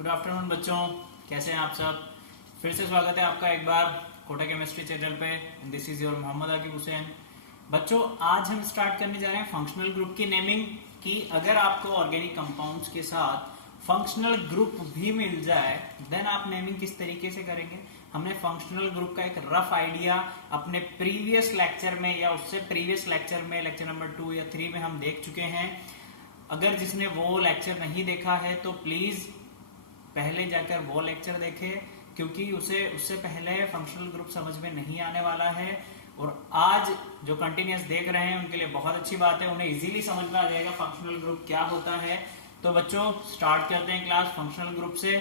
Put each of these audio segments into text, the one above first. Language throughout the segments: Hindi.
गुड आफ्टरनून बच्चों, कैसे हैं आप सब। फिर से स्वागत है आपका एक बार कोटा केमिस्ट्री चैनल पे। This is your Mohammad Aqib Hussain. बच्चों, आज हम स्टार्ट करने जा रहे हैं फंक्शनल ग्रुप की नेमिंग की। अगर आपको ऑर्गेनिक कंपाउंड्स के साथ फंक्शनल ग्रुप भी मिल जाए देन आप नेमिंग किस तरीके से करेंगे। हमने फंक्शनल ग्रुप का एक रफ आइडिया अपने प्रीवियस लेक्चर में या उससे प्रीवियस लेक्चर में लेक्चर नंबर 2 या 3 में हम देख चुके हैं। अगर जिसने वो लेक्चर नहीं देखा है तो प्लीज पहले जाकर वो लेक्चर देखे, क्योंकि उससे पहले फंक्शनल ग्रुप समझ में नहीं आने वाला है। और आज जो कंटिन्यूस देख रहे हैं उनके लिए बहुत अच्छी बात है, उन्हें इजीली समझ में आ जाएगा फंक्शनल ग्रुप क्या होता है। तो बच्चों स्टार्ट करते हैं क्लास फंक्शनल ग्रुप से।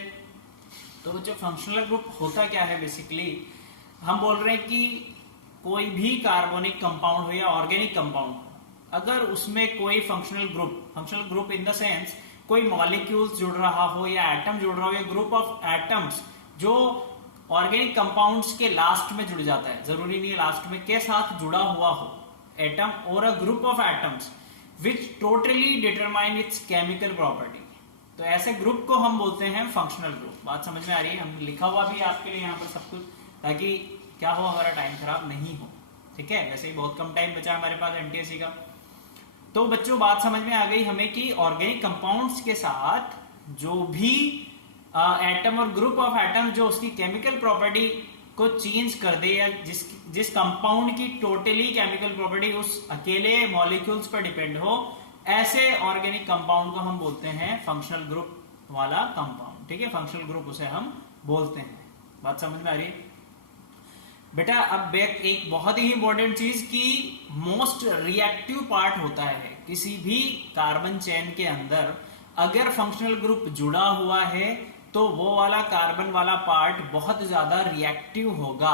तो बच्चों फंक्शनल ग्रुप होता क्या है, बेसिकली हम बोल रहे हैं कि कोई भी कार्बोनिक कंपाउंड हो या ऑर्गेनिक कंपाउंड हो, अगर उसमें कोई functional group in the sense कोई मॉलिक्यूल्स जुड़ रहा हो या एटम जुड़ रहा हो या ग्रुप ऑफ एटम्स जो ऑर्गेनिक कंपाउंड्स के लास्ट में जुड़ जाता है, जरूरी नहीं है लास्ट में, के साथ जुड़ा हुआ हो एटम और a group of atoms which totally determine its chemical property, तो ऐसे ग्रुप को हम बोलते हैं फंक्शनल ग्रुप। बात समझ में आ रही है। हम लिखा हुआ भी आपके लिए यहाँ पर सब कुछ, ताकि क्या हो हमारा टाइम खराब नहीं हो। ठीक है, वैसे ही बहुत कम टाइम बचा हमारे पास एनटीएससी का। तो बच्चों बात समझ में आ गई हमें कि ऑर्गेनिक कंपाउंड्स के साथ जो भी एटम और ग्रुप ऑफ एटम जो उसकी केमिकल प्रॉपर्टी को चेंज कर दे या जिस कंपाउंड की टोटली केमिकल प्रॉपर्टी उस अकेले मॉलिक्यूल्स पर डिपेंड हो, ऐसे ऑर्गेनिक कंपाउंड को हम बोलते हैं फंक्शनल ग्रुप वाला कंपाउंड। ठीक है, फंक्शनल ग्रुप उसे हम बोलते हैं। बात समझ में आ रही है बेटा। अब एक बहुत ही इंपॉर्टेंट चीज की मोस्ट रिएक्टिव पार्ट होता है किसी भी कार्बन चेन के अंदर, अगर फंक्शनल ग्रुप जुड़ा हुआ है तो वो वाला कार्बन वाला पार्ट बहुत ज्यादा रिएक्टिव होगा।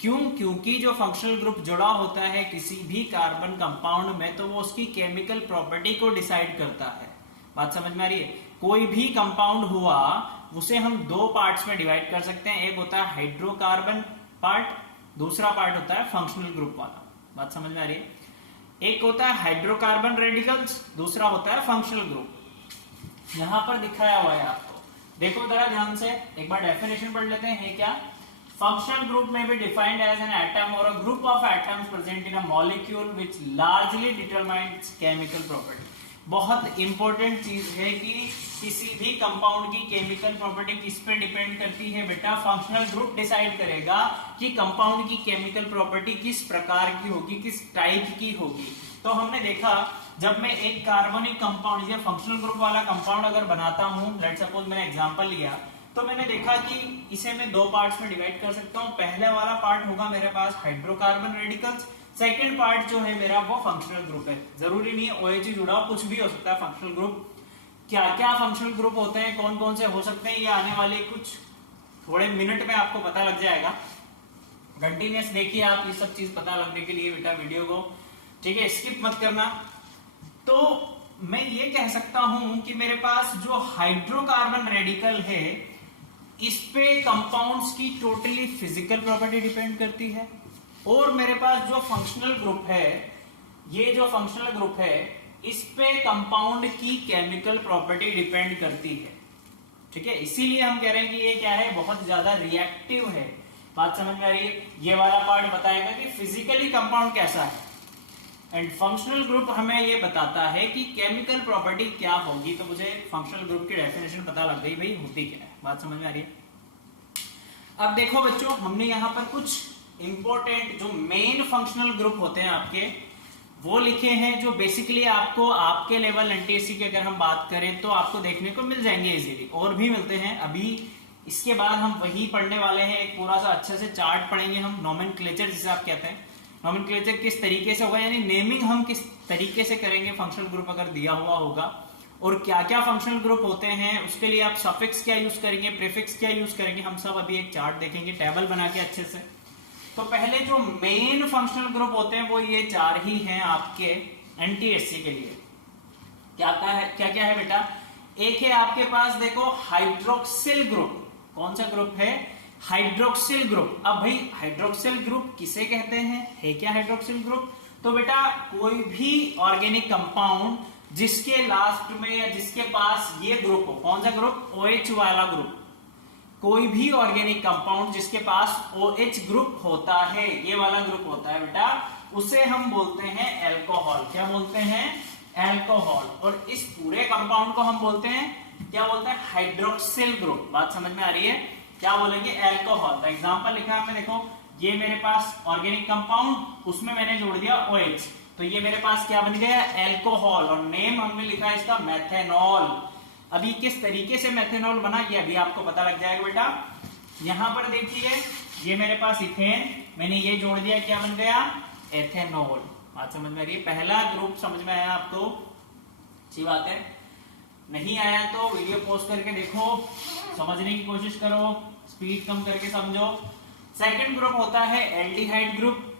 क्यों? क्योंकि जो फंक्शनल ग्रुप जुड़ा होता है किसी भी कार्बन कंपाउंड में तो वो उसकी केमिकल प्रॉपर्टी को डिसाइड करता है। बात समझ में आ रही है। कोई भी कंपाउंड हुआ उसे हम दो पार्ट्स में डिवाइड कर सकते हैं, एक होता है हाइड्रोकार्बन पार्ट, दूसरा पार्ट होता है फंक्शनल ग्रुप वाला। बात समझ में आ रही है। एक होता है हाइड्रोकार्बन रेडिकल्स, दूसरा होता है फंक्शनल ग्रुप। यहां पर दिखाया हुआ है आपको, देखो जरा ध्यान से, एक बार डेफिनेशन पढ़ लेते हैं। है क्या? फंक्शनल ग्रुप में be defined as an atom और a group of atoms present in a molecule which largely determines chemical property. बहुत इंपॉर्टेंट चीज है कि किसी भी कंपाउंड की केमिकल प्रॉपर्टी किस पे डिपेंड करती है बेटा? फंक्शनल ग्रुप डिसाइड करेगा कि कंपाउंड की केमिकल प्रॉपर्टी किस प्रकार की होगी, किस टाइप की होगी। तो हमने देखा जब मैं एक कार्बनिक कंपाउंड या फंक्शनल ग्रुप वाला कंपाउंड अगर बनाता हूं, लेट्स सपोज मैंने एग्जांपल लिया, तो मैंने देखा कि इसे मैं दो पार्ट्स में डिवाइड कर सकता हूं। पहले वाला पार्ट होगा मेरे पास हाइड्रोकार्बन रेडिकल्स, सेकेंड पार्ट जो है मेरा वो फंक्शनल ग्रुप है। जरूरी नहीं है OH जुड़ा हो, कुछ भी हो सकता है फंक्शनल ग्रुप। क्या क्या फंक्शनल ग्रुप होते हैं, कौन कौन से हो सकते हैं, ये आने वाले कुछ थोड़े मिनट में आपको पता लग जाएगा। कंटिन्यूस देखिए आप ये सब चीज पता लगने के लिए बेटा वीडियो को, ठीक है, स्किप मत करना। तो मैं ये कह सकता हूं कि मेरे पास जो हाइड्रोकार्बन रेडिकल है इस पे कंपाउंड्स की टोटली फिजिकल प्रॉपर्टी डिपेंड करती है, और मेरे पास जो फंक्शनल ग्रुप है, ये जो फंक्शनल ग्रुप है इस पे कंपाउंड की केमिकल प्रॉपर्टी डिपेंड करती है। ठीक है, इसीलिए हम कह रहे हैं कि ये क्या है, बहुत ज्यादा रिएक्टिव है। बात समझ में आ रही है। ये वाला पार्ट बताएगा कि फिजिकली कंपाउंड कैसा है, एंड फंक्शनल ग्रुप हमें ये बताता है कि केमिकल प्रॉपर्टी क्या होगी। तो मुझे फंक्शनल ग्रुप की डेफिनेशन पता लग गई भाई होती क्या है। बात समझ में आ रही है। अब देखो बच्चों, हमने यहां पर कुछ इंपॉर्टेंट जो मेन फंक्शनल ग्रुप होते हैं आपके वो लिखे हैं, जो बेसिकली आपको आपके लेवल एनटीएससी की अगर हम बात करें तो आपको देखने को मिल जाएंगे इजीली, और भी मिलते हैं। अभी इसके बाद हम वही पढ़ने वाले हैं, एक पूरा सा अच्छे से चार्ट पढ़ेंगे हम, नोमेनक्लेचर जिसे आप कहते हैं। नोमेनक्लेचर किस तरीके से होगा, यानी नेमिंग हम किस तरीके से करेंगे फंक्शनल ग्रुप अगर दिया हुआ होगा, और क्या क्या फंक्शनल ग्रुप होते हैं, उसके लिए आप सफिक्स क्या यूज करेंगे, प्रीफिक्स क्या यूज करेंगे, हम सब अभी एक चार्ट देखेंगे टेबल बना के अच्छे से। तो पहले जो मेन फंक्शनल ग्रुप होते हैं वो ये चार ही हैं आपके एनटीएससी के लिए। क्या क्या है बेटा? एक है आपके पास देखो हाइड्रोक्सिल ग्रुप। कौन सा ग्रुप है? Hydroxyl group. अब भाई हाइड्रोक्सिल ग्रुप किसे कहते हैं, है क्या हाइड्रोक्सिल ग्रुप? तो बेटा कोई भी ऑर्गेनिक कंपाउंड जिसके लास्ट में या जिसके पास ये ग्रुप हो, कौन सा ग्रुप, OH वाला ग्रुप, कोई भी ऑर्गेनिक कंपाउंड जिसके पास OH ग्रुप होता है, ये वाला ग्रुप होता है बेटा, उसे हम बोलते हैं एल्कोहल। क्या बोलते हैं, एल्कोहल। और इस पूरे कंपाउंड को हम बोलते हैं, क्या बोलते हैं, हाइड्रोक्सिल ग्रुप। बात समझ में आ रही है, क्या बोलेंगे, एल्कोहल। तो एग्जांपल लिखा है हमने, देखो ये मेरे पास ऑर्गेनिक कंपाउंड, उसमें मैंने जोड़ दिया OH, तो ये मेरे पास क्या बन गया, एल्कोहल। और नेम हमने लिखा है इसका मेथेनॉल। अभी किस तरीके से मेथेनॉल बना ये अभी आपको पता लग जाएगा बेटा। यहां पर देखिए, ये मेरे पास इथेन, मैंने ये जोड़ दिया, क्या बन गया, एथेनॉल। बात समझ में आ रही है, पहला ग्रुप समझ में आया आपको, अच्छी बात है। नहीं आया तो वीडियो पॉज करके देखो, समझने की कोशिश करो, स्पीड कम करके समझो। सेकंड ग्रुप होता है एल्डिहाइड ग्रुप।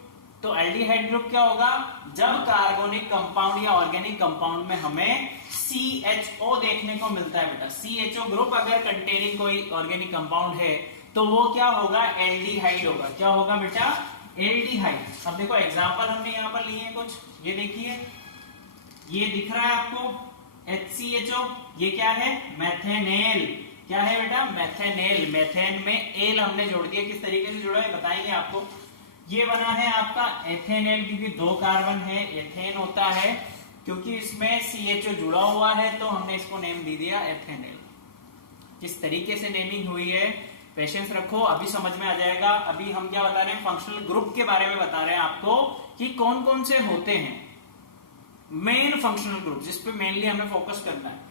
तो एल्डिहाइड ग्रुप क्या होगा, जब कार्बोनिक कंपाउंड या ऑर्गेनिक कंपाउंड में हमें CHO देखने को मिलता है बेटा, CHO ग्रुप अगर कंटेनिंग कोई ऑर्गेनिक कंपाउंड है तो वो क्या होगा, एल्डिहाइड होगा। क्या होगा बेटा, एल्डिहाइड। अब देखो एग्जांपल हमने यहाँ पर लिए हैं कुछ, ये देखिए, ये दिख रहा है आपको HCHO, ये क्या है, मैथेनेल। क्या है बेटा, मैथेनेल। मेथेन में एल हमने जोड़ दिया, किस तरीके से जोड़ा है बताएंगे आपको। ये बना है आपका एथेनेल, क्योंकि 2 कार्बन है, एथेन होता है, क्योंकि इसमें CHO जुड़ा हुआ है तो हमने इसको नेम दे दिया एथेनेल। किस तरीके से नेमिंग हुई है, पेशेंस रखो, अभी समझ में आ जाएगा। अभी हम क्या बता रहे हैं, फंक्शनल ग्रुप के बारे में बता रहे हैं आपको कि कौन कौन से होते हैं मेन फंक्शनल ग्रुप, जिसपे मेनली हमें फोकस करना है।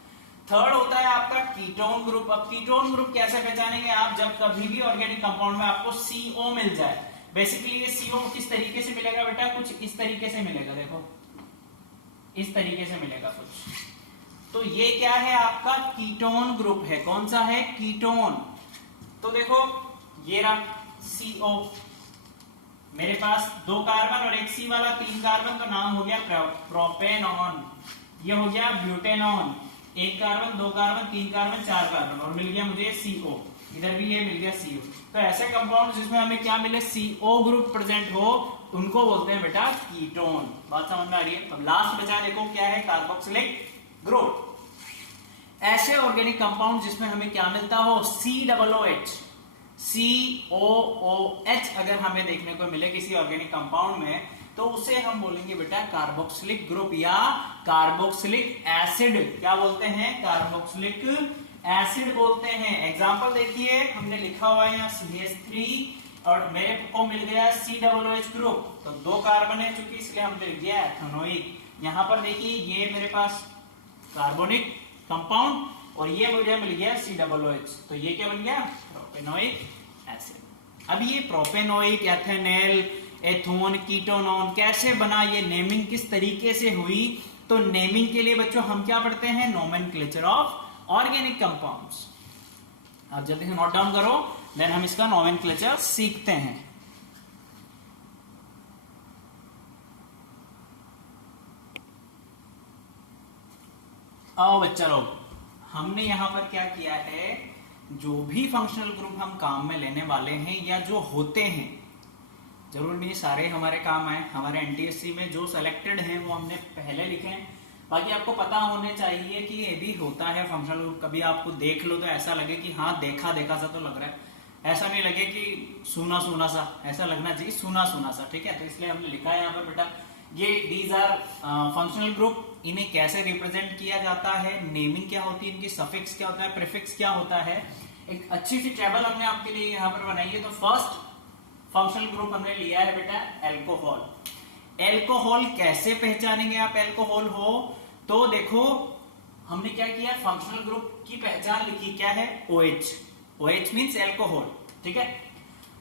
थर्ड होता है आपका कीटोन ग्रुप। अब कीटोन ग्रुप कैसे पहचानेंगे आप, जब कभी भी ऑर्गेनिक कंपाउंड में आपको CO मिल जाए। बेसिकली ये CO किस तरीके से मिलेगा बेटा, कुछ इस तरीके से मिलेगा, देखो इस तरीके से मिलेगा कुछ। तो ये क्या है, आपका कीटोन ग्रुप है। कौन सा है, कीटोन। तो देखो ये रहा CO, मेरे पास 2 कार्बन और एक C वाला 3 कार्बन, तो नाम हो गया प्रोपेनॉन। ये हो गया butanone, 1 carbon 2 carbon 3 carbon 4 carbon, और मिल गया मुझे CO। इधर भी ये मिल गया CO। तो ऐसे कंपाउंड जिसमें हमें क्या मिले, CO ग्रुप प्रेजेंट हो, उनको बोलते हैं बेटा कीटोन। बात समझ में आ रही है। अब लास्ट बचा, देखो क्या है, कार्बोक्सिलिक ग्रुप। ऐसे ऑर्गेनिक कंपाउंड जिसमें हमें क्या मिलता हो, COOH, COOH अगर हमें देखने को मिले किसी ऑर्गेनिक कंपाउंड में, तो उसे हम बोलेंगे बेटा कार्बोक्सिलिक ग्रुप या कार्बोक्सिलिक एसिड। क्या बोलते हैं, कार्बोक्सिलिक एसिड बोलते हैं। एग्जांपल देखिए, हमने लिखा हुआ है यहाँ CH3 और मेरे को मिल गया COOH ग्रुप, तो 2 कार्बन है चूंकि, इसलिए हमने लिख दिया एथेनोइक। यहाँ पर देखिए ये मेरे पास कार्बोनिक कंपाउंड और ये मुझे मिल गया COOH, तो ये क्या बन गया, प्रोपेनोइक एसिड। अब ये प्रोपेनोइक, एथेनेल, एथोन, कीटोनॉन कैसे बना, ये नेमिंग किस तरीके से हुई। तो नेमिंग के लिए बच्चों हम क्या पढ़ते हैं, नोमेनक्लेचर ऑफ ऑर्गेनिक कंपाउंड्स। आप जल्दी से नोट डाउन करो, देन हम इसका नोमेनक्लेचर सीखते हैं। आओ बच्चा लोग, हमने यहां पर क्या किया है, जो भी फंक्शनल ग्रुप हम काम में लेने वाले हैं या जो होते हैं, जरूर नहीं सारे हमारे काम आए, हमारे NTSC में जो सेलेक्टेड हैं वो हमने पहले लिखे हैं। बाकी आपको पता होने चाहिए कि ये भी होता है फंक्शनल ग्रुप। कभी आपको देख लो तो ऐसा लगे कि हाँ देखा देखा सा तो लग रहा है, ऐसा नहीं लगे कि सुना सुना सा, ऐसा लगना चाहिए सुना सुना सा, ठीक है। तो इसलिए हमने लिखा है यहाँ पर बेटा, ये दीज आर फंक्शनल ग्रुप। इन्हें कैसे रिप्रेजेंट किया जाता है, नेमिंग क्या होती है इनकी, सफिक्स क्या होता है, प्रीफिक्स क्या होता है, एक अच्छी सी टेबल हमने आपके लिए यहाँ पर बनाई है। तो फर्स्ट फंक्शनल ग्रुप हमने लिया है बेटा एल्कोहल। एल्कोहल कैसे पहचानेंगे आप एल्कोहल हो, तो देखो हमने क्या किया, फंक्शनल ग्रुप की पहचान लिखी, क्या है, OH। OH मींस एल्कोहल, ठीक है।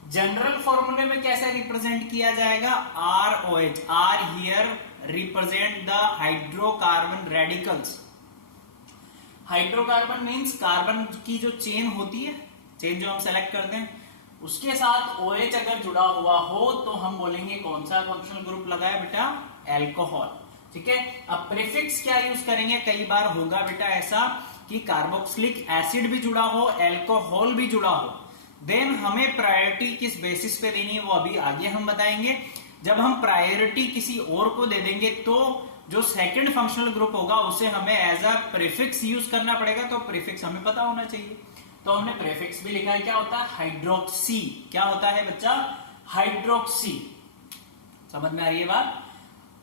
जनरल फॉर्मूले में कैसे रिप्रेजेंट किया जाएगा, ROH। R here represent the hydrocarbon radicals. Hydrocarbon means carbon की जो चेन होती है, चेन जो हम सेलेक्ट करते हैं, उसके साथ OH अगर जुड़ा हुआ हो तो हम बोलेंगे कौन सा फंक्शनल ग्रुप लगा है बेटा, एल्कोहल, ठीक है। अब प्रीफिक्स क्या यूज करेंगे, कई बार होगा बेटा ऐसा कि कार्बोक्सिलिक एसिड भी जुड़ा हो, एल्कोहल भी जुड़ा हो, देन हमें प्रायोरिटी किस बेसिस पे देनी है वो अभी आगे हम बताएंगे। जब हम प्रायोरिटी किसी और को दे देंगे तो जो सेकंड फंक्शनल ग्रुप होगा उसे हमें एज अ प्रीफिक्स यूज करना पड़ेगा, तो प्रीफिक्स हमें पता होना चाहिए। तो हमने प्रीफिक्स भी लिखा है, क्या होता है हाइड्रोक्सी। क्या होता है बच्चा? हाइड्रोक्सी। समझ में आ रही है बात?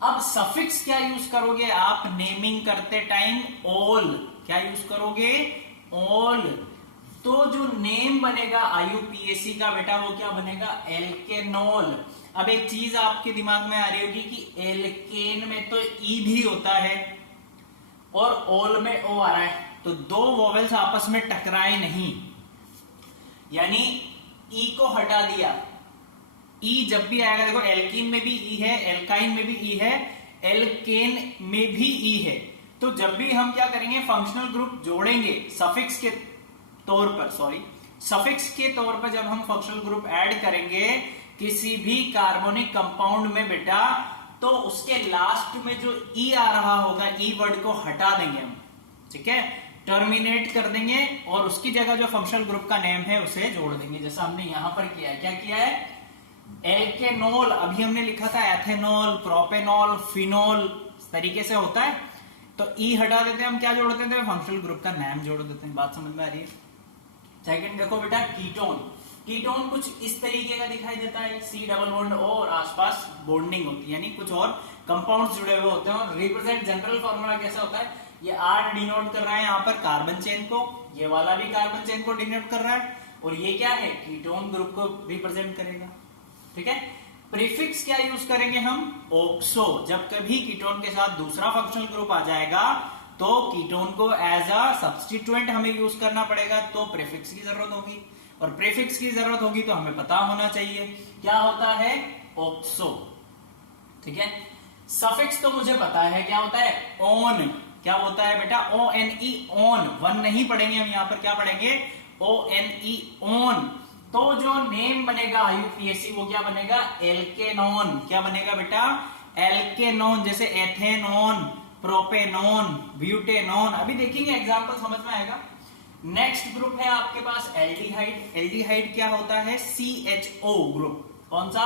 अब सफिक्स क्या यूज करोगे आप नेमिंग करते टाइम? ऑल। क्या यूज करोगे? ऑल। तो जो नेम बनेगा आईयूपीएसी का बेटा वो क्या बनेगा? एल्केनॉल। अब एक चीज आपके दिमाग में आ रही होगी कि एल्केन में तो ई भी होता है और ऑल में ओ आ रहा है, तो दो वोवेल्स आपस में टकराए नहीं, यानी ई को हटा दिया। ई जब भी आएगा, देखो एल्कीन में भी ई है, एल्काइन में भी ई है, एल्केन में भी ई है। तो जब भी हम क्या करेंगे फंक्शनल ग्रुप जोड़ेंगे सफिक्स के तौर पर, सफिक्स के तौर पर जब हम फंक्शनल ग्रुप ऐड करेंगे किसी भी कार्बोनिक कंपाउंड में बेटा, तो उसके लास्ट में जो ई आ रहा होगा ई वर्ड को हटा देंगे हम, ठीक है, टर्मिनेट कर देंगे और उसकी जगह जो फंक्शनल ग्रुप का नेम है उसे जोड़ देंगे, जैसा हमने यहां पर किया है। क्या किया है? एल्केनॉल। अभी हमने लिखा था एथेनॉल, प्रोपेनॉल, फिनॉल, इस तरीके से होता है। तो ई हटा देते हैं हम, क्या जोड़ देते हैं? फंक्शनल ग्रुप का नाम जोड़ देते हैं। बात समझ में आ रही है? सेकंड देखो बेटा कीटोन। कीटोन कुछ इस तरीके का दिखाई देता है, सी डबल बॉन्ड ओ और आसपास बॉन्डिंग होती है, यानी कुछ और कंपाउंड्स जुड़े हुए होते हैं। और रिप्रेजेंट जनरल फॉर्मूला कैसा होता है? ये R डिनोट कर रहा है यहाँ पर कार्बन चेन को, ये वाला भी कार्बन चेन को डिनोट कर रहा है, और ये क्या है? कीटोन ग्रुप को रिप्रेजेंट करेगा, ठीक है। प्रीफिक्स क्या यूज करेंगे हम? ऑक्सो। जब कभी कीटोन के साथ दूसरा फंक्शनल ग्रुप आ जाएगा तो कीटोन को एज अ सब्स्टिट्यूएंट हमें यूज करना पड़ेगा, तो प्रीफिक्स की जरूरत होगी, और प्रीफिक्स की जरूरत होगी तो हमें पता होना चाहिए क्या होता है? ऑक्सो, ठीक है। सफिक्स तो मुझे पता है क्या होता है? ऑन। क्या होता है बेटा? ONE, on. वन नहीं पढ़ेंगे हम, यहां पर क्या पढ़ेंगे? ONE, on. तो जो नेम बनेगा आईयूपीएसी वो क्या बनेगा? एल्केनॉन। क्या बनेगा बेटा? एल्केनॉन। जैसे एथेनॉन, प्रोपेनॉन, ब्यूटेनॉन, अभी देखेंगे एग्जांपल समझ में आएगा। नेक्स्ट ग्रुप है आपके पास एल्डिहाइड। एल्डिहाइड क्या होता है? CHO group. कौन सा?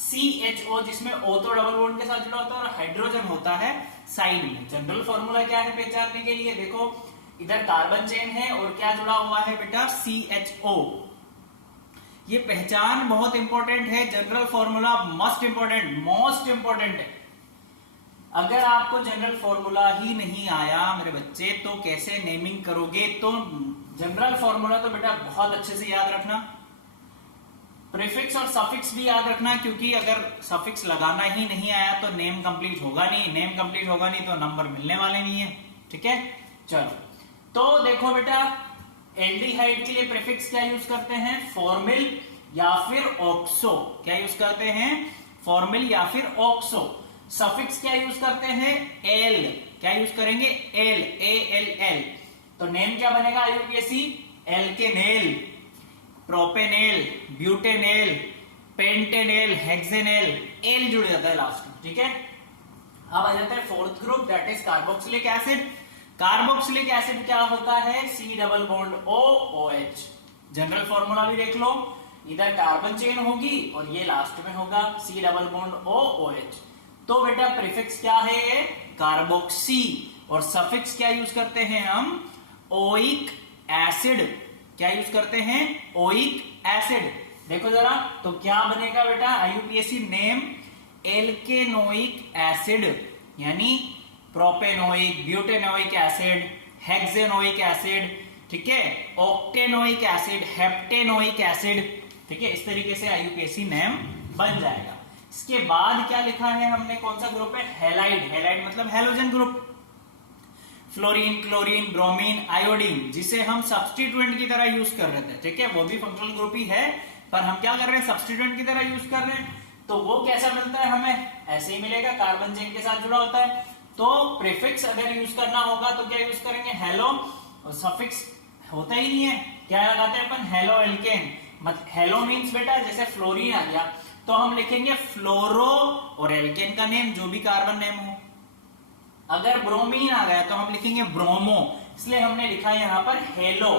CHO, जिसमें O तो डबल बॉन्ड के साथ जुड़ा होता है और हाइड्रोजन होता है साइड में। जनरल फॉर्मूला क्या है पहचानने के लिए? देखो इधर कार्बन चेन है और क्या जुड़ा हुआ है बेटा? CHO। ये पहचान बहुत इंपॉर्टेंट है, general formula must important, most important है। अगर आपको जनरल फॉर्मूला ही नहीं आया मेरे बच्चे तो कैसे नेमिंग करोगे? तो जनरल फॉर्मूला तो बेटा बहुत अच्छे से याद रखना, प्रीफिक्स और सफिक्स भी याद रखना, क्योंकि अगर सफिक्स लगाना ही नहीं आया तो नेम कंप्लीट होगा नहीं, नेम कंप्लीट होगा नहीं तो नंबर मिलने वाले नहीं है, ठीक है। चलो तो देखो बेटा एल्डिहाइड के लिए प्रीफिक्स क्या यूज करते हैं? फॉर्मिल या फिर ऑक्सो। क्या यूज करते हैं? फॉर्मिल या फिर ऑक्सो। सफिक्स क्या यूज करते हैं? एल। क्या यूज करेंगे? L, ALL। तो नेम क्या बनेगा आईयूपीएसी? एल्केनेल, प्रोपेनेल, ब्यूटेनेल, पेंटेनेल, हेक्सेनेल, एल जुड़ जाता है लास्ट में, ठीक है। अब आ जाता है fourth group, that is carboxylic acid. Carboxylic acid क्या होता है? C double bond O OH। General formula भी देख लो, इधर कार्बन चेन होगी और ये लास्ट में होगा C double bond O OH। तो बेटा प्रीफिक्स क्या है? ये कार्बोक्सी। और सफिक्स क्या यूज करते हैं हम? Oic acid. क्या यूज करते हैं? Oic acid. देखो जरा तो क्या बनेगा बेटा आईयूपीएसी नेम? एल्केनोइक एसिड, यानी प्रोपेनोइक, ब्यूटेनोइक एसिड, हेक्सेनोइक एसिड, ठीक है, ऑक्टेनोइक एसिड, हेप्टेनोइक एसिड, ठीक है। इस तरीके से आईयूपीएसी नेम बन जाएगा। इसके बाद क्या लिखा है हमने? कौन सा ग्रुप है? हैलाइड। हैलाइड मतलब halogen group. Fluorine, chlorine, bromine, iodine, जिसे हम सब्स्टिट्यूएंट की तरह यूज कर रहे थे, ठीक है, वो भी फंक्शनल ग्रुप ही है, पर हम क्या कर रहे हैं? सब्स्टिट्यूएंट की तरह यूज कर रहे हैं। तो वो कैसा मिलता है हमें? ऐसे ही मिलेगा, कार्बन चेन के साथ जुड़ा होता है। तो प्रीफिक्स अगर यूज करना होगा तो क्या यूज करेंगे? हेलो। और सफिक्स होता ही नहीं है, क्या लगाते हैं अपन? Halo alkane. हेलो मीन्स बेटा जैसे फ्लोरीन आ गया तो हम लिखेंगे फ्लोरो और एल्केन का नेम जो भी कार्बन नेम हो। अगर ब्रोमीन आ गया तो हम लिखेंगे ब्रोमो, इसलिए हमने लिखा है यहां पर हेलो,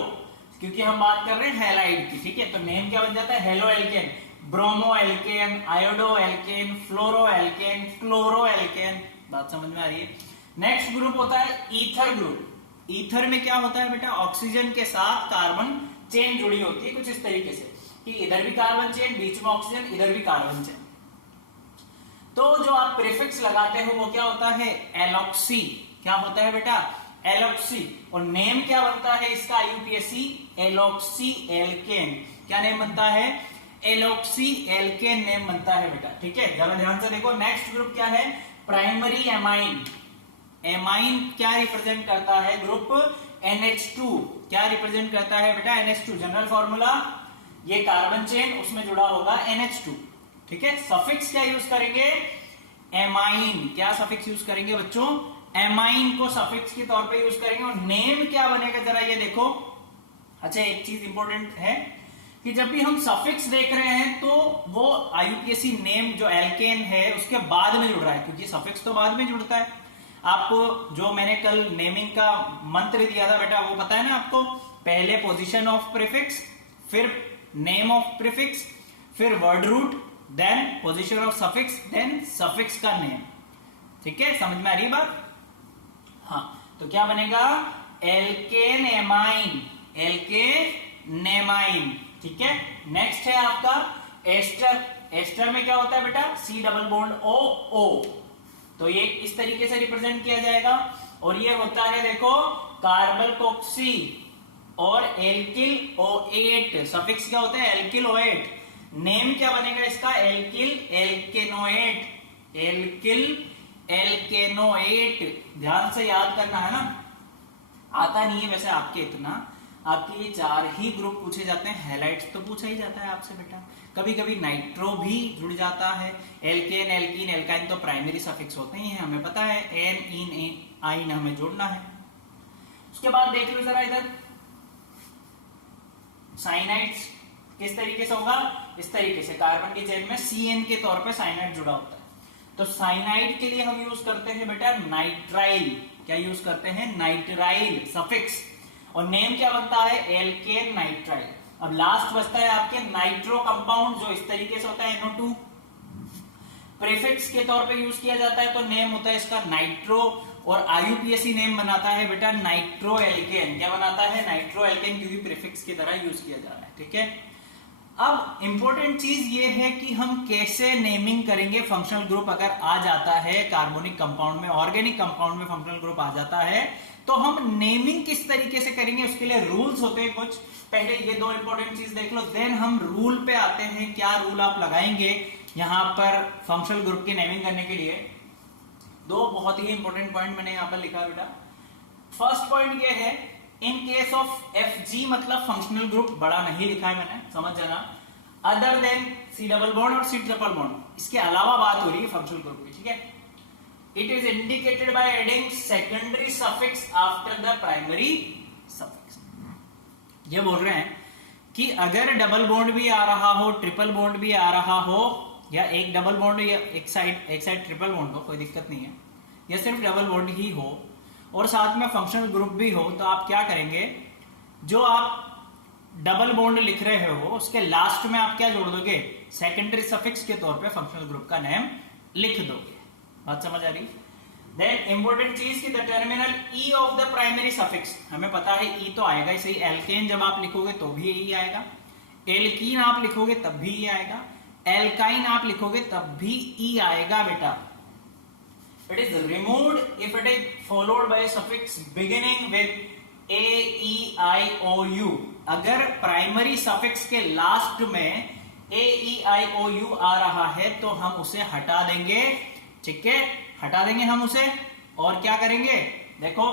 क्योंकि हम बात कर रहे हैं हैलाइड की, ठीक है। तो नेम क्या बन जाता है? Halo alkane, bromo alkane, iodo alkane, fluoro alkane, chloro alkane, बात समझ में आ रही है। नेक्स्ट ग्रुप होता है ईथर ग्रुप। ईथर में क्या होता है बेटा, ऑक्सीजन के साथ कार्बन चेन जुड़ी होती है कुछ इस तरीके से कि इधर भी कार्बन चेन, बीच में ऑक्सीजन, इधर भी कार्बन चेन। तो जो आप प्रीफिक्स लगाते हो वो क्या होता है, एलॉक्सी। क्या होता है बेटा, एलॉक्सी। और नेम क्या बनता है इसका आईयूपीएसी, एलॉक्सी एल्केन। क्या नेम बनता है, एलॉक्सी एल्केन नेम बनता है बेटा। ठीक है, जरा ध्यान से देखो। नेक्स्ट ग्रुप क्या है, प्राइमरी एमाइन। एमाइन क्या रिप्रेजेंट करता है, ग्रुप NH2। क्या रिप्रेजेंट करता है बेटा, NH2। जनरल फॉर्मूला, ये कार्बन चेन, उसमें जुड़ा होगा NH2। ठीक है, सफिक्स क्या यूज करेंगे, एमाइन। क्या सफिक्स यूज करेंगे बच्चों, एमाइन को सफिक्स के तौर पे यूज करेंगे। और नेम क्या बनेगा जरा ये देखो। अच्छा, एक चीज इंपॉर्टेंट है कि जब भी हम सफिक्स देख रहे हैं तो वो आईयूपीएसी नेम जो एल्केन है उसके बाद में जुड़ रहा है, क्योंकि सफिक्स तो बाद में जुड़ता है। आपको जो मैंने कल नेमिंग का मंत्र दिया था बेटा, वो पता है ना आपको, पहले पोजीशन ऑफ प्रीफिक्स, फिर नेम ऑफ प्रीफिक्स, फिर word root, then position of suffix, then suffix का नेम। ठीक है, समझ में आ रही बात। हाँ, तो क्या बनेगा, एल्केन एमाइन, एल्केनेमाइन। ठीक है, नेक्स्ट है आपका एस्टर। एस्टर में क्या होता है बेटा, C double bond O O। तो ये इस तरीके से रिप्रेजेंट किया जाएगा। और ये होता है देखो कार्बल कोक्सी और एल्किल O8। सफिक्स क्या होता है, एल्किल O8। नेम क्या बनेगा इसका, एल्किल एल्केनोएट, एल्किल एल्केनोएट। ध्यान से याद करना है ना, आता नहीं है वैसे आपके इतना। आपके ये 4 ही ग्रुप पूछे जाते हैं। हैलाइड्स तो पूछा ही जाता है आपसे बेटा, कभी कभी नाइट्रो भी जुड़ जाता है। एल्केन, एल्कीन, एल्काइन तो प्राइमरी सफिक्स होते ही हैं, हमें पता है। एन, इन, आइन हमें जोड़ना है। उसके बाद देख लो जरा इधर, साइनाइड्स किस तरीके से होगा, इस तरीके से कार्बन की चेन में CN के तौर पे साइनाइड जुड़ा होता है। तो साइनाइड के लिए हम यूज करते हैं बेटा नाइट्राइल। क्या यूज करते हैं, नाइट्राइल सफिक्स। और नेम क्या बनता है, एल्केन नाइट्राइल। अब लास्ट बचता है आपके नाइट्रो कंपाउंड, जो इस तरीके से होता है NO2। प्रीफिक्स के तौर पे यूज किया जाता है, तो नेम होता है इसका नाइट्रो। और आईयूपीएसी नेम बनाता है बेटा नाइट्रो एल्केन। क्या बनाता है, नाइट्रो एल्केन, क्योंकि प्रीफिक्स की तरह यूज किया जा रहा है। ठीक है, अब इंपॉर्टेंट चीज ये है कि हम कैसे नेमिंग करेंगे फंक्शनल ग्रुप अगर आ जाता है कार्बोनिक कंपाउंड में, ऑर्गेनिक कंपाउंड में फंक्शनल ग्रुप आ जाता है, तो हम नेमिंग किस तरीके से करेंगे, उसके लिए रूल्स होते हैं कुछ। पहले ये 2 इंपॉर्टेंट चीज देख लो, देन हम रूल पे आते हैं। क्या रूल आप लगाएंगे यहां पर फंक्शनल ग्रुप की नेमिंग करने के लिए। 2 बहुत ही इंपॉर्टेंट पॉइंट मैंने यहां पर लिखा है बेटा। फर्स्ट पॉइंट ये है, इन केस ऑफ FG, मतलब फंक्शनल ग्रुप बड़ा नहीं लिखा है मैंने, समझ जाना। Other than C double bond और C ट्रिपल बॉन्ड, इसके अलावा बात हो रही है फंक्शनल ग्रुप की। ठीक है, it is indicated by adding secondary suffix after the primary suffix. ये बोल रहे हैं कि अगर डबल बॉन्ड भी आ रहा हो, ट्रिपल बॉन्ड भी आ रहा हो, या एक डबल बॉन्ड या एक साइड ट्रिपल बॉन्ड हो, कोई दिक्कत नहीं है, या सिर्फ डबल बॉन्ड ही हो और साथ में फंक्शनल ग्रुप भी हो, तो आप क्या करेंगे, जो आप डबल बॉन्ड लिख रहे हो उसके लास्ट में आप क्या जोड़ दोगे, सेकेंडरी सफिक्स के तौर पे फंक्शनल ग्रुप का नेम लिख दोगे। बात समझ आ रही। देन इंपॉर्टेंट चीज की the terminal E of the primary suffix, हमें पता है ई तो आएगा ही सही। एल्केन जब आप लिखोगे तो भी ई आएगा, एल्कीन आप लिखोगे तब भी ई आएगा, एल्काइन आप लिखोगे तब भी ई आएगा बेटा। It is removed if it is followed by a suffix beginning with A, E, I, O, U। अगर प्राइमरी सफिक्स के लास्ट में A, E, I, O, U आ रहा है तो हम उसे हटा देंगे। ठीक है, हटा देंगे हम उसे। और क्या करेंगे, देखो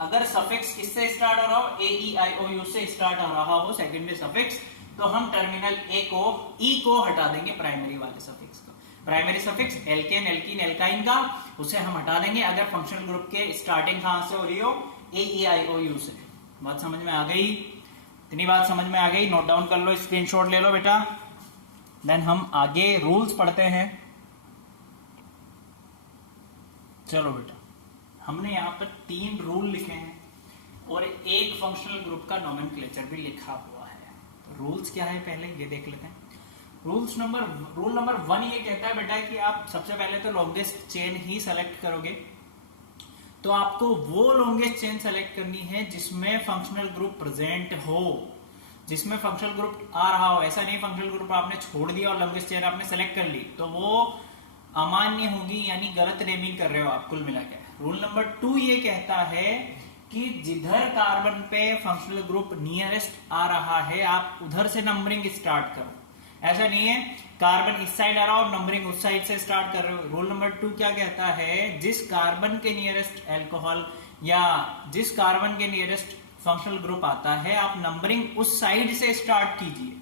अगर सफिक्स किससे स्टार्ट हो रहा हो, A, E, I, O, U से स्टार्ट हो रहा हो सेकेंडरी सफिक्स, तो हम टर्मिनल E को हटा देंगे प्राइमरी वाले सफिक्स को। Primary suffix alkane, alkene, alkyne का, उसे हम हटा देंगे अगर फंक्शनल ग्रुप के स्टार्टिंग कहां से हो रही हो, A, E, I, O, U से। बात समझ में आ गई, इतनी बात समझ में आ गई, नोट डाउन कर लो, स्क्रीनशॉट ले लो बेटा। देन हम आगे रूल्स पढ़ते हैं। चलो बेटा, हमने यहाँ पर 3 रूल लिखे हैं और एक फंक्शनल ग्रुप का नोमेनक्लेचर भी लिखा हुआ है। तो रूल्स क्या है पहले ये देख लेते हैं। रूल नंबर 1 ये कहता है बेटा कि आप सबसे पहले तो लॉन्गेस्ट चेन ही सेलेक्ट करोगे। तो आपको वो लॉन्गेस्ट चेन सेलेक्ट करनी है जिसमें फंक्शनल ग्रुप प्रेजेंट हो, जिसमें फंक्शनल ग्रुप आ रहा हो। ऐसा नहीं फंक्शनल ग्रुप आपने छोड़ दिया और लॉन्गेस्ट चेन आपने सेलेक्ट कर ली तो वो अमान्य होगी, यानी गलत नेमिंग कर रहे हो आप कुल मिलाकर। रूल नंबर 2 ये कहता है कि जिधर कार्बन पे फंक्शनल ग्रुप नियरेस्ट आ रहा है आप उधर से नंबरिंग स्टार्ट करो। ऐसा नहीं है कार्बन इस साइड आ रहा और नंबरिंग उस साइड से स्टार्ट कर रहे हो। रूल नंबर 2 क्या कहता है, जिस कार्बन के नियरेस्ट अल्कोहल या जिस कार्बन के नियरेस्ट फंक्शनल ग्रुप आता है आप नंबरिंग उस साइड से स्टार्ट कीजिए।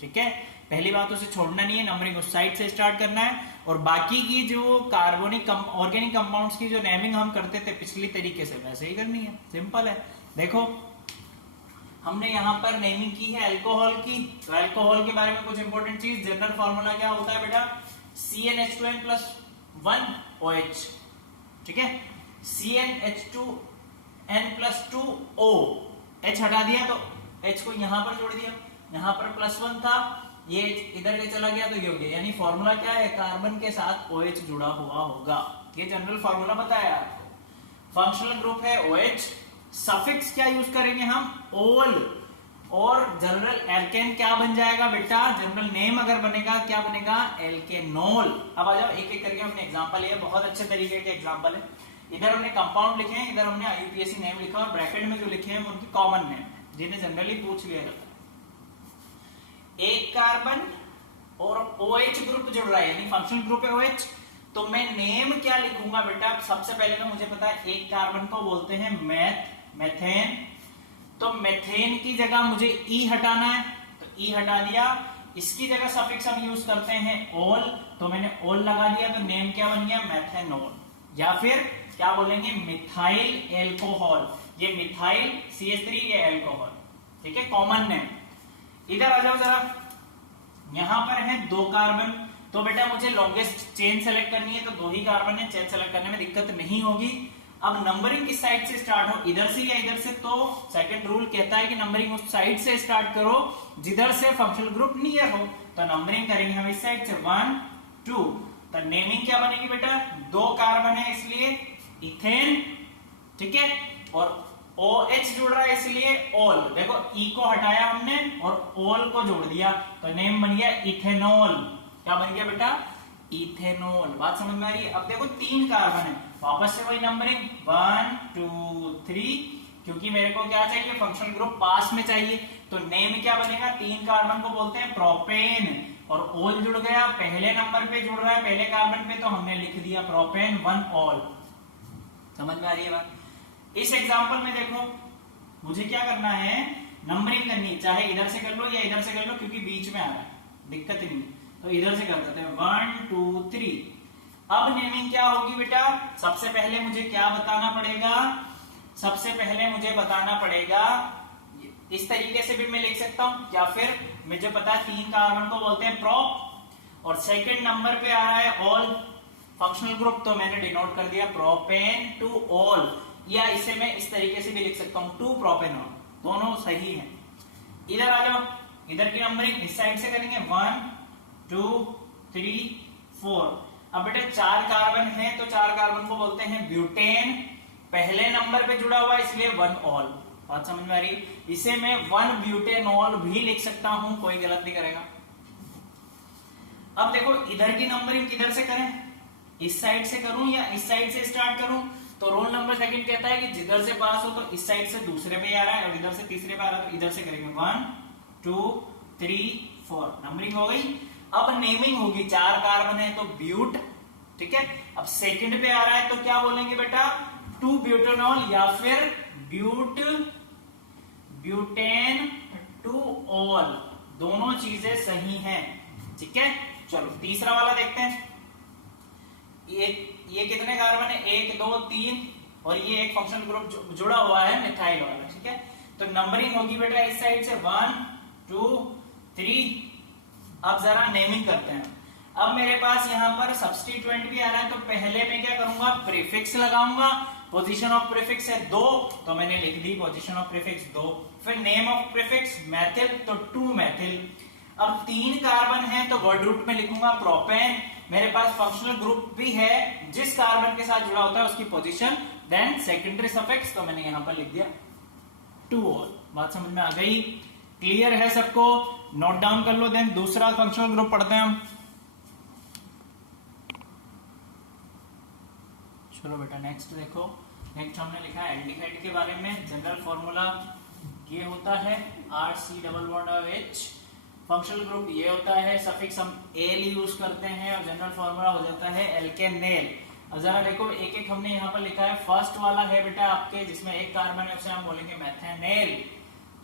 ठीक है, पहली बात उसे छोड़ना नहीं है, नंबरिंग उस साइड से स्टार्ट करना है। और बाकी की जो कार्बोनिक ऑर्गेनिक कंपाउंड्स की जो नेमिंग हम करते थे पिछली तरीके से वैसे ही करनी है, सिंपल है। देखो हमने यहाँ पर नेमिंग की है अल्कोहल की, तो अल्कोहल के बारे में कुछ इंपॉर्टेंट चीज, जनरल फॉर्मूला क्या होता है बेटा, CnH2n+1OH। ठीक है, CnH2n+2O, H हटा दिया तो H को यहां पर जोड़ दिया, यहां पर +1 था, ये इधर के चला गया तो ये हो गया। यानी फॉर्मूला क्या है, कार्बन के साथ OH जुड़ा हुआ होगा। ये जनरल फॉर्मूला बताया आपको। फंक्शनल ग्रुप है OH, सफिक्स क्या यूज करेंगे हम, ओल। और जनरल एल्केन क्या बन जाएगा बेटा, जनरल नेम अगर बनेगा क्या बनेगा, एल्केनोल। अब आ जाओ एक एक करके हमने एग्जांपल लिया, बहुत अच्छे तरीके के एग्जांपल है। इधर हमने कंपाउंड लिखे हैं, इधर हमने IUPAC नेम लिखा और ब्रैकेट में जो लिखे हैं उनकी कॉमन नेम जिन्हें जनरली पूछ लिया जाता है। एक कार्बन और OH ग्रुप जुड़ रहा है, यानी फंक्शनल ग्रुप है OH, तो मैं नेम क्या लिखूंगा बेटा, सबसे पहले तो मुझे पता है एक कार्बन को बोलते हैं मेथेन, तो मेथेन की जगह मुझे E हटाना है, तो E हटा दिया। इसकी जगह सफिक्स हम यूज करते हैं ओल, तो मैंने ओल लगा दिया, तो नेम क्या बन गया, मेथेनोल। या फिर क्या बोलेंगे, मिथाइल एल्कोहल। ये मिथाइल CH3, ये एल्कोहल। ठीक है, कॉमन नेम। इधर आ जाओ जरा, यहां पर है 2 कार्बन, तो बेटा मुझे लॉन्गेस्ट चेन सेलेक्ट करनी है, तो 2 ही कार्बन है, चेन सेलेक्ट करने में दिक्कत नहीं होगी। अब नंबरिंग किस साइड से स्टार्ट हो, इधर से या इधर से, तो सेकंड रूल कहता है कि नंबरिंग उस साइड से स्टार्ट करो जिधर से फंक्शनल ग्रुप नियर हो। तो नंबरिंग करेंगे हम इस साइड से 1 2, तो नेमिंग क्या बनेगी बेटा, 2 कार्बन है इसलिए इथेन। ठीक है, और OH जुड़ रहा है इसलिए ओल। देखो E को हटाया हमने और ओल को जोड़ दिया, तो नेम बन गया इथेनॉल। क्या बन गया बेटा, इथेनॉल। बात समझ में आ रही है। अब देखो 3 कार्बन है, वापस से वही नंबरिंग 1 2 3, क्योंकि मेरे को क्या चाहिए, फंक्शनल ग्रुप पास में चाहिए, तो नेम क्या बनेगा, 3 कार्बन को बोलते हैं प्रोपेन। और ओल जुड़ गया, पहले नंबर पे जुड़ रहा है, पहले कार्बन पे, तो हमने लिख दिया प्रोपेन 1 ओल। समझ में आ रही है बात। इस एग्जांपल में देखो मुझे क्या करना है, नंबरिंग करनी है, चाहे इधर से कर लो या इधर से कर लो, क्योंकि बीच में आ रहा है, दिक्कत ही नहीं। तो इधर से कर देते हैं 1 2 3। अब नेमिंग क्या होगी बेटा, सबसे पहले मुझे क्या बताना पड़ेगा, सबसे पहले मुझे बताना पड़ेगा, इस तरीके से भी मैं लिख सकता हूं, या फिर मुझे पता है 3 कार्बन को बोलते हैं प्रोप और सेकंड नंबर पे आ रहा है ऑल फंक्शनल ग्रुप, तो मैंने डिनोट कर दिया प्रोपेन टू ऑल। या इसे मैं इस तरीके से भी लिख सकता हूं 2 प्रोपेनॉल, दोनों सही है। इधर आ जाओ, इधर की नंबरिंग इस साइड से करेंगे 1 2 3 4। अब बेटा 4 कार्बन है, तो 4 कार्बन को बोलते हैं ब्यूटेन, पहले नंबर पे जुड़ा हुआ इसलिए 1 ऑल। बात समझ में आ रही है। इसे मैं 1 ब्यूटेनॉल भी लिख सकता हूं, कोई गलत नहीं करेगा। अब देखो इधर की नंबरिंग किधर से करें, इस साइड से करूं या इस साइड से स्टार्ट करूं, तो रोल नंबर सेकंड कहता है कि जिधर से पास हो, तो इस साइड से दूसरे पे आ रहा है और इधर से तीसरे पे आ रहा है, तो इधर से करेंगे 1 2 3 4। नंबरिंग हो गई। अब नेमिंग होगी, 4 कार्बन है तो ब्यूट। ठीक है, अब सेकंड पे आ रहा है तो क्या बोलेंगे बेटा, 2 ब्यूटेनॉल या फिर ब्यूटेन टू ऑल, दोनों चीजें सही हैं। ठीक है, चलो तीसरा वाला देखते हैं। ये कितने कार्बन है, 1 2 3, और ये एक फंक्शनल ग्रुप जुड़ा हुआ है मिथाइल वाला। ठीक है, तो नंबरिंग होगी बेटा इस साइड से 1 2 3। अब जरा नेमिंग करते हैं। अब मेरे पास यहाँ पर सब्स्टिट्यूएंट भी आ रहा है, तो पहले मैं क्या करूंगा, प्रीफिक्स लगाऊंगा। पोजीशन ऑफ प्रीफिक्स है 2, तो मैंने लिख दी पोजीशन ऑफ प्रीफिक्स 2। फिर नेम ऑफ प्रीफिक्स मैथिल, तो 2 मैथिल। अब 3 कार्बन है तो वर्ड रूट में लिखूंगा प्रोपेन। मेरे पास फंक्शनल ग्रुप भी है, जिस कार्बन के साथ जुड़ा होता है उसकी पोजीशन, देन सेकेंडरी सफिक्स, तो मैंने यहां पर लिख दिया 2-ol। बात समझ में आ गई? क्लियर है सबको? नोट डाउन कर लो। देन दूसरा फंक्शनल ग्रुप पढ़ते हैं हम। चलो बेटा नेक्स्ट देखो। नेक्स्ट हमने लिखा है एल्डिहाइड के बारे में। जनरल फॉर्मूला ये होता है RC+H। फंक्शनल ग्रुप ये होता है, सफिक्स हम एल यूज करते हैं और जनरल फॉर्मूला हो जाता है एल्केनेल। अब जरा देखो एक एक हमने यहाँ पर लिखा है। फर्स्ट वाला है बेटा आपके जिसमें एक कार्बन है, उसे हम बोलेंगे मैथेनेल,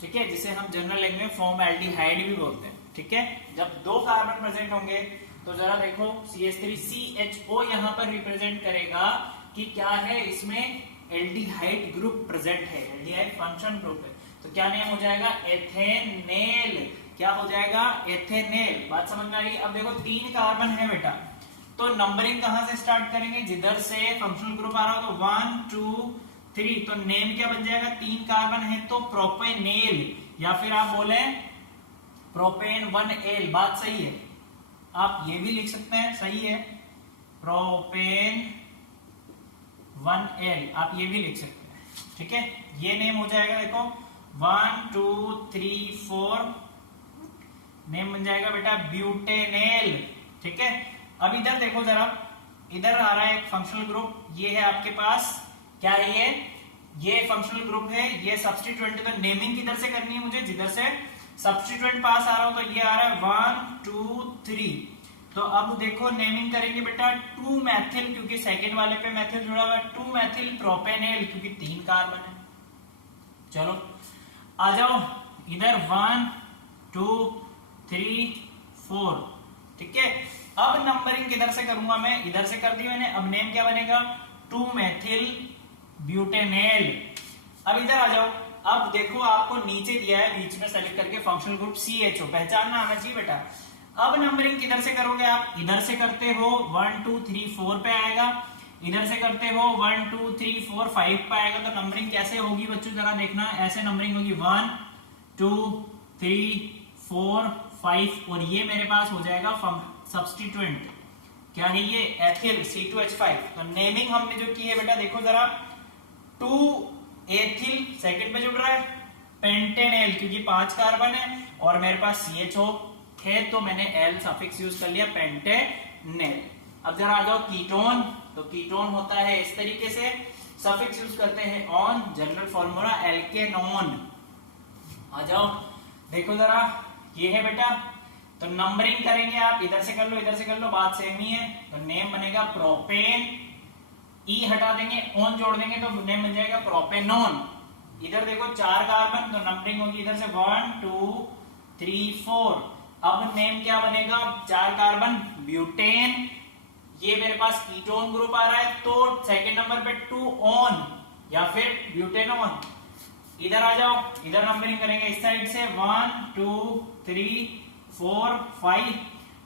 ठीक है, जिसे हम जनरल लैंग्वेज में फॉर्म एल्डिहाइड भी बोलते हैं, ठीक है। जब 2 कार्बन प्रेजेंट होंगे तो जरा देखो CH3 CHO यहाँ पर रिप्रेजेंट करेगा कि क्या है, इसमें एल्डिहाइड ग्रुप प्रेजेंट है, एल्डिहाइड फंक्शन ग्रुप है, तो क्या नेम हो जाएगा? एथेनेल। क्या हो जाएगा? एथेनेल। बात समझ में आ गई? अब देखो 3 कार्बन है बेटा, तो नंबरिंग कहां से स्टार्ट करेंगे? जिधर से फंक्शनल ग्रुप आ रहा हो तो 1 2 3, तो नेम क्या बन जाएगा? 3 कार्बन है तो प्रोपेनेल, या फिर आप बोले प्रोपेन 1L। बात सही है, आप ये भी लिख सकते हैं, सही है, प्रोपेन 1L आप ये भी लिख सकते हैं, ठीक है। ये नेम हो जाएगा, देखो 1 2 3 4 नेम बन जाएगा बेटा ब्यूटेनेल, ठीक है। अब इधर देखो जरा, इधर आ रहा है एक फंक्शनल ग्रुप, ये है आपके पास, क्या है ये फंक्शनल ग्रुप है, ये सब्स्टिट्यूएंट है, तो नेमिंग किधर से करनी है मुझे? जिधर से सब्स्टिट्यूएंट पास आ रहा हो, तो ये आ रहा है 1 2 3, तो अब देखो नेमिंग करेंगे बेटा 2 मैथिल, क्योंकि सेकंड वाले पे मैथिल जुड़ा हुआ है, 2 मैथिल प्रोपेनेल, क्योंकि 3 कार्बन है। चलो आ जाओ इधर 1 2 3 4, ठीक है। अब नंबरिंग किधर से करूंगा मैं? इधर से कर दी मैंने। अब नेम क्या बनेगा? 2 मैथिल ब्यूटेनेल। अब इधर आ जाओ, अब देखो आपको नीचे दिया है बीच में सेलेक्ट करके फंक्शनल ग्रुप CHO, पहचानना आना चाहिए बेटा। अब नंबरिंग किधर से करोगे आप? इधर से करते हो 1 2 3 4 पे आएगा, इधर से करते हो 1 2 3 4 5 पे आएगा। तो नंबरिंग कैसे होगी बच्चों जरा देखना, ऐसे नंबरिंग होगी 1 2 3 4 5, और ये मेरे पास हो जाएगा सब्स्टिट्यूएंट, क्या है ये? Ethyl C2H5। तो नेमिंग हमने जो की है बेटा, देखो जरा 2 एथिल सेकंड पे जुड़ रहा है, पेंटेनेल क्योंकि 5 कार्बन है, और मेरे पास CHO है तो मैंने L सफिक्स यूज कर लिया, पेंटेनेल। अब जरा आ जाओ कीटोन, तो कीटोन होता है इस तरीके से, सफिक्स यूज करते हैं ऑन, जनरल फॉर्मूला एल्केनोन। आ जाओ देखो जरा, ये है बेटा, तो नंबरिंग करेंगे आप, इधर से कर लो इधर से कर लो, बात सेम ही है। तो नेम बनेगा प्रोपेन, ई हटा देंगे, ऑन जोड़ देंगे तो नेम बन जाएगा प्रोपेनोन। इधर देखो 4 कार्बन, तो नंबरिंग होगी इधर से 1 2 3 4। अब नेम क्या बनेगा? 4 कार्बन ब्यूटेन, ये मेरे पास कीटोन ग्रुप आ रहा है, तो सेकंड नंबर पे 2 ऑन या फिर ब्यूटेनोन। इधर आ जाओ, इधर नंबरिंग करेंगे इस साइड से 1 2 3 4 5,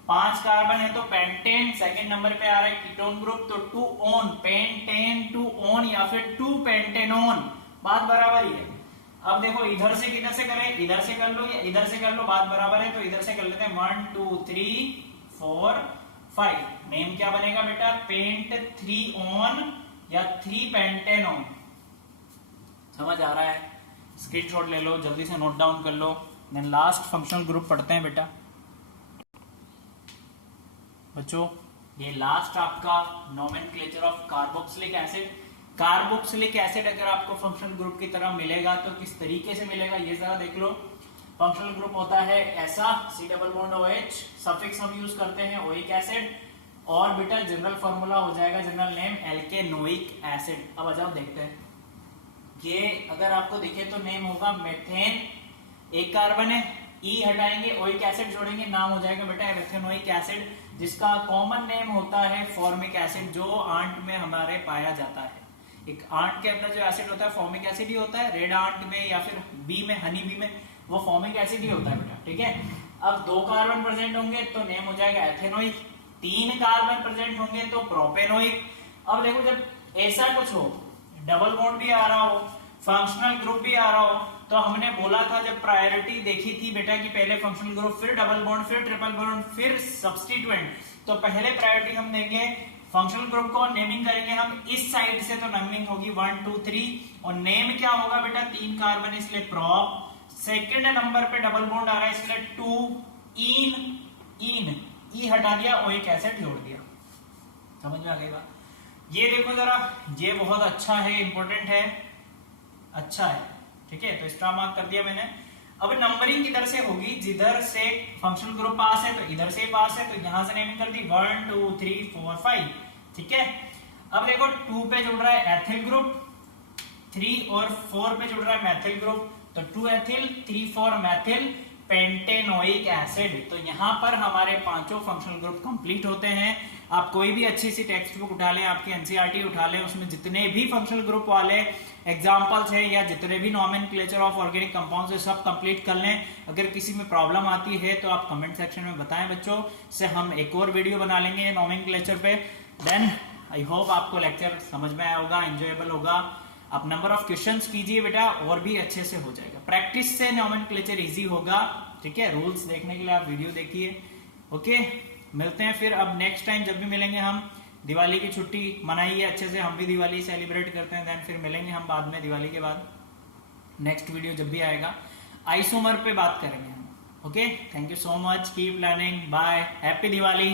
5 कार्बन है तो पेंटेन, सेकंड नंबर पे आ रहा है कीटोन ग्रुप, तो 2 ऑन पेंटेन 2 ऑन या फिर 2 पेंटेनोन, बात बराबर ही है। अब देखो इधर से किधर से करें? इधर से कर लो या इधर से कर लो, बात बराबर है, तो इधर से कर लेते हैं 1 2 3 4 5। नेम क्या बनेगा बेटा? पेंट 3 ऑन या 3 पेंटेनोन। समझ आ रहा है? स्क्रीनशॉट ले लो, जल्दी से नोट डाउन कर लो। देन लास्ट फंक्शनल ग्रुप पढ़ते हैं बेटा। बच्चों ये लास्ट आपका nomenclature of carboxylic acid. Carboxylic acid अगर आपको फंक्शनल ग्रुप की तरह मिलेगा तो किस तरीके से मिलेगा ये जरा देख लो। फंक्शनल ग्रुप होता है ऐसा, C+OH, सफिक्स हम यूज करते हैं ओइक एसिड, और बेटा जनरल फॉर्मूला हो जाएगा, जनरल नेम एल्केनोइक एसिड। अब आ जाओ देखते हैं, ये अगर आपको दिखे तो नेम होगा मेथेन, एक कार्बन है, ई हटाएंगे ओइक एसिड जोड़ेंगे, नाम हो जाएगा बेटा एथेनोइक एसिड, जिसका कॉमन नेम होता है फॉर्मिक एसिड, जो आंट में हमारे पाया जाता है। एक आंट के अंदर जो एसिड होता है फॉर्मिक एसिड ही होता है, रेड आंट में या फिर बी में, हनी बी में, वो फॉर्मिक एसिड ही होता है बेटा, ठीक है। अब 2 कार्बन प्रेजेंट होंगे तो नेम हो जाएगा एथेनोइक, 3 कार्बन प्रेजेंट होंगे तो प्रोपेनोइक। अब देखो जब ऐसा कुछ हो, डबल बॉन्ड भी आ रहा हो, फंक्शनल ग्रुप भी आ रहा हो, तो हमने बोला था जब प्रायोरिटी देखी थी बेटा कि पहले फंक्शनल ग्रुप, फिर डबल बॉन्ड, फिर ट्रिपल बॉन्ड, फिर सब्स्टिट्यूएंट। तो पहले प्रायोरिटी हम देंगे फंक्शनल ग्रुप को, नेमिंग करेंगे हम इस साइड से, तो नेमिंग होगी 1 2 3 और नेम क्या होगा बेटा 3 कार्बन इसलिए प्रोप। सेकंड नंबर पे डबल बॉन्ड आ रहा है इसलिए 2 इन ई हटा दिया, ओइक एसिड जोड़ दिया। समझ में आ गई बात? ये देखो जरा, ये बहुत अच्छा है, इंपॉर्टेंट है, अच्छा है, ठीक है, तो स्टार मार्क कर दिया मैंने। अब नंबरिंग किधर से होगी, जिधर से फंक्शनल ग्रुप पास है तो इधर से पास है, तो यहां से नेमिंग कर दी 1 2 3 4 5, ठीक है। अब देखो 2 पे जुड़ रहा है एथिल ग्रुप, 3 और 4 पे जुड़ रहा है मैथिल ग्रुप, तो 2 एथिल 3 4 मैथिल पेंटेनोइक एसिड। तो यहाँ पर हमारे पांचों फंक्शनल ग्रुप कंप्लीट होते हैं। आप कोई भी अच्छी सी टेक्स्ट बुक उठा लें, आपकी एनसीईआरटी उठा लें, उसमें जितने भी फंक्शनल ग्रुप वाले एग्जांपल्स हैं या जितने भी नॉमेनक्लेचर ऑफ ऑर्गेनिक कंपाउंड्स है सब कंप्लीट कर लें। अगर किसी में प्रॉब्लम आती है तो आप कमेंट सेक्शन में बताएं बच्चों, से हम एक और वीडियो बना लेंगे नॉमेनक्लेचर पे। देन आई होप आपको लेक्चर समझ में आया होगा, एंजॉयबल होगा। आप नंबर ऑफ क्वेश्चंस कीजिए बेटा और भी अच्छे से हो जाएगा, प्रैक्टिस से नॉमेनक्लेचर इजी होगा, ठीक है। रूल्स देखने के लिए आप वीडियो देखिए, ओके। मिलते हैं फिर अब नेक्स्ट टाइम, जब भी मिलेंगे हम, दिवाली की छुट्टी मनाइए अच्छे से, हम भी दिवाली सेलिब्रेट करते हैं। देन फिर मिलेंगे हम बाद में, दिवाली के बाद नेक्स्ट वीडियो जब भी आएगा आइसोमर पे बात करेंगे हम, okay. Thank you so much, keep learning, bye, happy Diwali.